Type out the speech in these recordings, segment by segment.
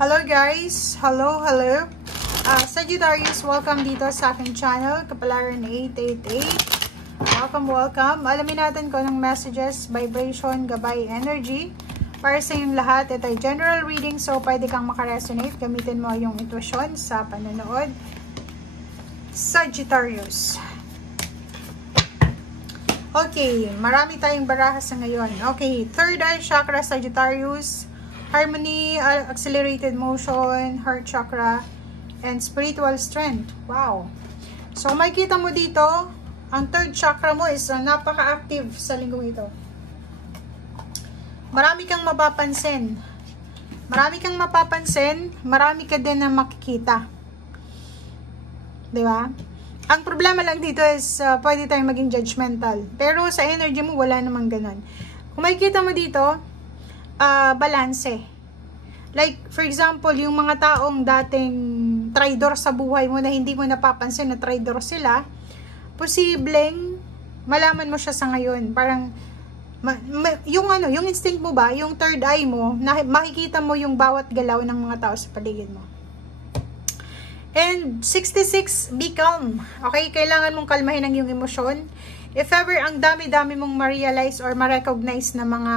Hello guys! Hello! Sagittarius, welcome dito sa aking channel, Kapalaran 888. Welcome! Alamin natin kung anong messages, vibration, gabay, energy para sa inyong lahat. Ito ay general reading, so pwede kang makaresonate. Gamitin mo yung intuition sa panonood. Sagittarius. Okay, marami tayong baraha sa ngayon. Okay, third eye chakra, Sagittarius. Harmony, accelerated motion, heart chakra, and spiritual strength. Wow. So, makikita mo dito, ang third chakra mo is napaka-active sa linggong ito. Marami kang mapapansin. Marami ka din na makikita. Diba? Ang problema lang dito is, pwede tayong maging judgmental. Pero sa energy mo, wala namang ganun. Kung makikita mo dito, balanse. Like, for example, yung mga taong dating traidor sa buhay mo na hindi mo napapansin na traidor sila, posibleng malaman mo siya sa ngayon. Parang, yung instinct mo ba, yung third eye mo, makikita mo yung bawat galaw ng mga tao sa paligid mo. And 66, be calm. Okay? Kailangan mong kalmahin ang iyong emosyon. If ever ang dami-dami mong ma-realize or ma-recognize na mga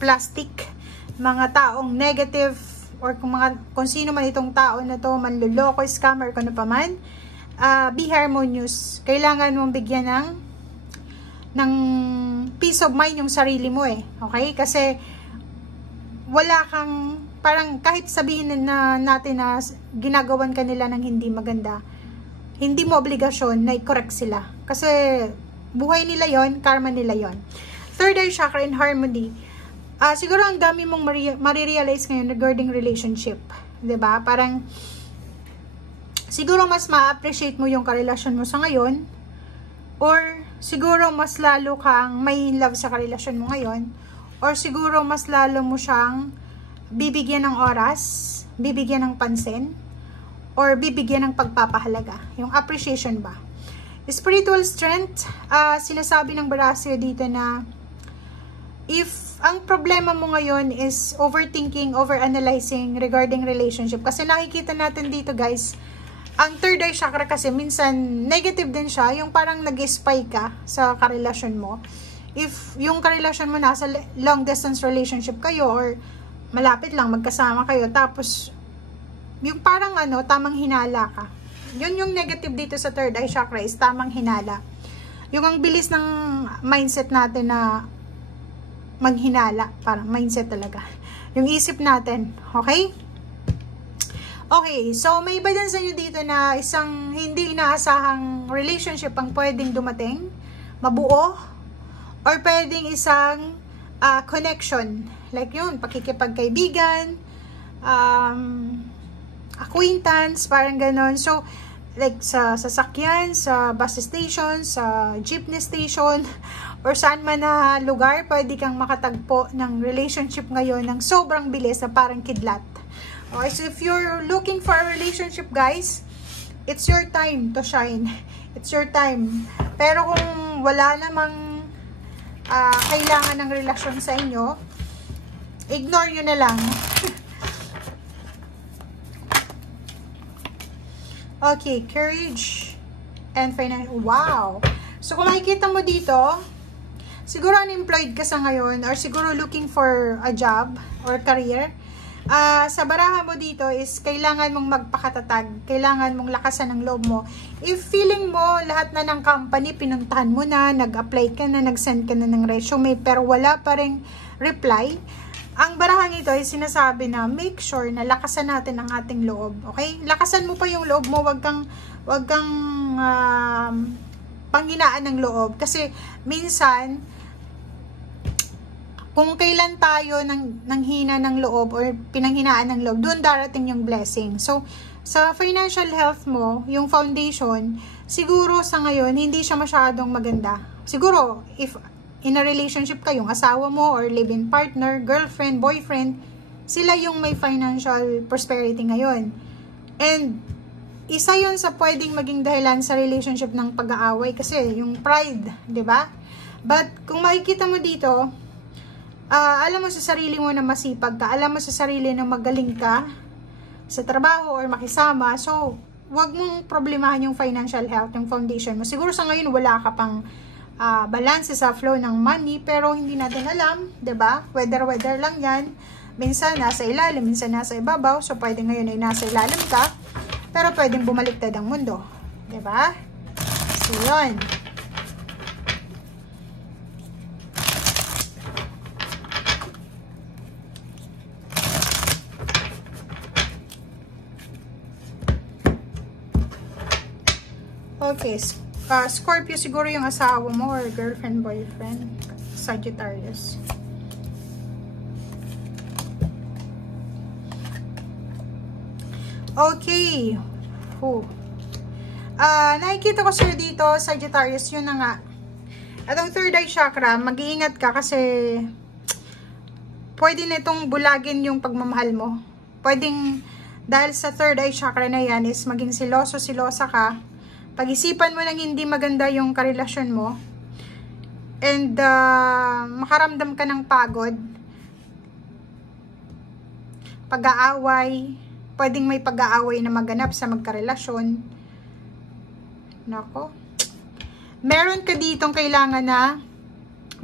plastic, mga taong negative, or kung sino man itong tao na to, manluloko, scammer, kung ano pa man, be harmonious. Kailangan mong bigyan ng peace of mind yung sarili mo eh. Okay? Kasi wala kang, parang kahit sabihin na natin na ginagawan ka nila ng hindi maganda, hindi mo obligasyon na i-correct sila. Kasi buhay nila yon, karma nila yon. Third eye chakra in harmony. Siguro ang dami mong marirealize ngayon regarding relationship. 'Di ba? Parang siguro mas ma-appreciate mo yung karelasyon mo sa ngayon, or siguro mas lalo kang may love sa karelasyon mo ngayon, or siguro mas lalo mo siyang bibigyan ng oras, bibigyan ng pansin, or bibigyan ng pagpapahalaga. Yung appreciation ba? Spiritual strength, sinasabi ng Barasio dito na if ang problema mo ngayon is overthinking, overanalyzing regarding relationship, kasi nakikita natin dito guys, ang third eye chakra kasi minsan negative din siya, yung parang nag-spy ka sa karelasyon mo. If yung karelasyon mo nasa long distance relationship kayo, or malapit lang magkasama kayo, tapos yung parang tamang hinala ka. Yun yung negative dito sa third eye chakra is tamang hinala. Yung ang bilis ng mindset natin na maghinala, parang mindset talaga. Yung isip natin, okay? Okay, so may iba din sa inyo dito na isang hindi inaasahang relationship ang pwedeng dumating, mabuo, or pwedeng isang connection. Like yun, pakikipagkaibigan, acquaintance, parang ganon. So, like sa sasakyan, sa bus station, sa jeepney station, or saan man na lugar, pwede kang makatagpo ng relationship ngayon ng sobrang bilis na parang kidlat. Okay, so if you're looking for a relationship guys, it's your time to shine. It's your time. Pero kung wala namang kailangan ng relasyon sa inyo, ignore nyo na lang. Okay, courage and financial. Wow! So, kung makikita mo dito, siguro unemployed ka sa ngayon, or siguro looking for a job or career. Sa baraha mo dito is kailangan mong magpakatatag, kailangan mong lakasan ng loob mo. If feeling mo lahat na ng company pinuntahan mo na, nag-apply ka na, nag-send ka na ng resume, pero wala pa ring reply, ang barahang ito ay sinasabi na make sure na lakasan natin ang ating loob. Okay? Lakasan mo pa yung loob mo, wag kang panghinaan ng loob. Kasi minsan, kung kailan tayo nang hina ng loob or pinanghinaan ng loob, doon darating yung blessing. So, sa financial health mo, yung foundation, siguro sa ngayon, hindi siya masyadong maganda. Siguro, if in a relationship kayong asawa mo or live-in partner, girlfriend, boyfriend, sila yung may financial prosperity ngayon. And isa yun sa pwedeng maging dahilan sa relationship ng pag-aaway kasi yung pride, 'di ba? But kung makikita mo dito, alam mo sa sarili mo na masipag ka, alam mo sa sarili na magaling ka, sa trabaho or makisama. So, wag mong problemahan yung financial health, yung foundation mo. Siguro sa ngayon wala ka pang balance sa flow ng money, pero hindi natin alam, 'di ba? Weather lang 'yan. Minsan nasa ilalim, minsan nasa ibabaw. So, pwede ngayon ay nasa ilalim ka, pero pwedeng bumaliktad ang mundo, 'di ba? So, 'yun. Okay, Scorpio siguro yung asawa mo or girlfriend, boyfriend. Sagittarius. Okay. Nakikita ko sir dito, Sagittarius, yun na nga. Atong third eye chakra, mag-iingat ka kasi pwede na itong bulagin yung pagmamahal mo. Pwedeng, dahil sa third eye chakra na yan is maging silosa ka. Pag-isipan mo nang hindi maganda yung karelasyon mo and makaramdam ka ng pagod, pag-aaway, pwedeng may pag-aaway na maganap sa magkarelasyon. Nako. Meron ka ditong kailangan na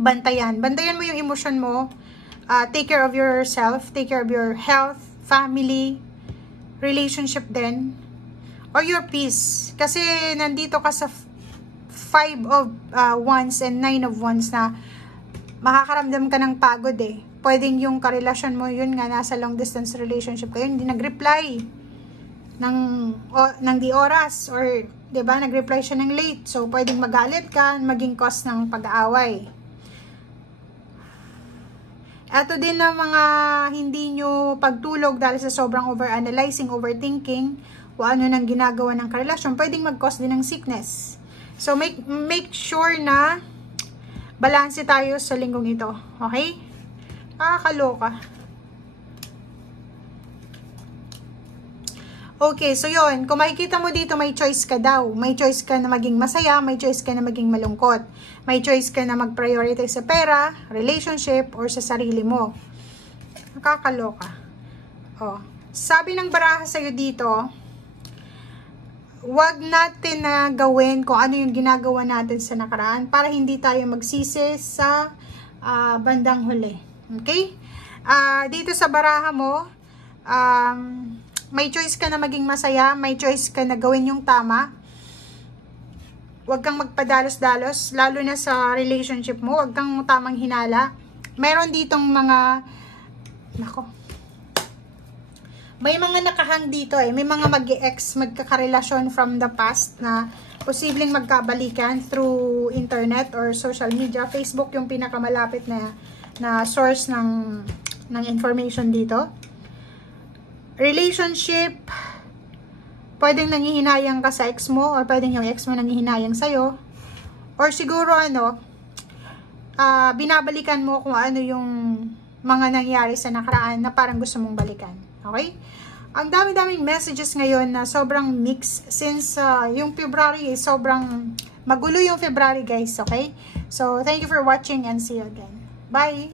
bantayan. Bantayan mo yung emosyon mo. Take care of yourself, take care of your health, family, relationship din. Or your peace. Kasi nandito ka sa 5 of wands and 9 of wands na makakaramdam ka ng pagod eh. Pwedeng yung karelasyon mo, yun nga, nasa long distance relationship kayo, hindi nag-reply ng di oras or, diba, nag-reply siya ng late. So, pwedeng magalit ka, maging cause ng pag-aaway. Ito din na mga hindi nyo pagtulog dahil sa sobrang overanalyzing, overthinking, o ano nang ginagawa ng karelasyon, pwedeng mag-cause din ng sickness. So, make sure na balanse tayo sa linggong ito. Okay? Nakakaloka. Okay, so yun. Kung makikita mo dito, may choice ka daw. May choice ka na maging masaya, may choice ka na maging malungkot. May choice ka na mag-prioritize sa pera, relationship, or sa sarili mo. Nakakaloka. Oh. Sabi ng baraha sa'yo dito, wag natin na gawin kung ano yung ginagawa natin sa nakaraan para hindi tayo magsisi sa bandang huli. Okay? Dito sa baraha mo, may choice ka na maging masaya, may choice ka na gawin yung tama. Wag kang magpadalos-dalos, lalo na sa relationship mo, wag kang tamang hinala. Meron ditong mga, may mga nakahang dito eh. May mga mag-ex, magkakarelasyon from the past na posibleng magkabalikan through internet or social media. Facebook yung pinakamalapit na source ng information dito. Relationship, pwedeng nangihinayang ka sa ex mo or pwedeng yung ex mo nangihinayang sa'yo. Or siguro binabalikan mo kung ano yung mga nangyari sa nakaraan na parang gusto mong balikan. Okay? Ang dami-daming messages ngayon na sobrang mix since yung February is sobrang magulo yung February guys, okay? So, thank you for watching and see you again. Bye!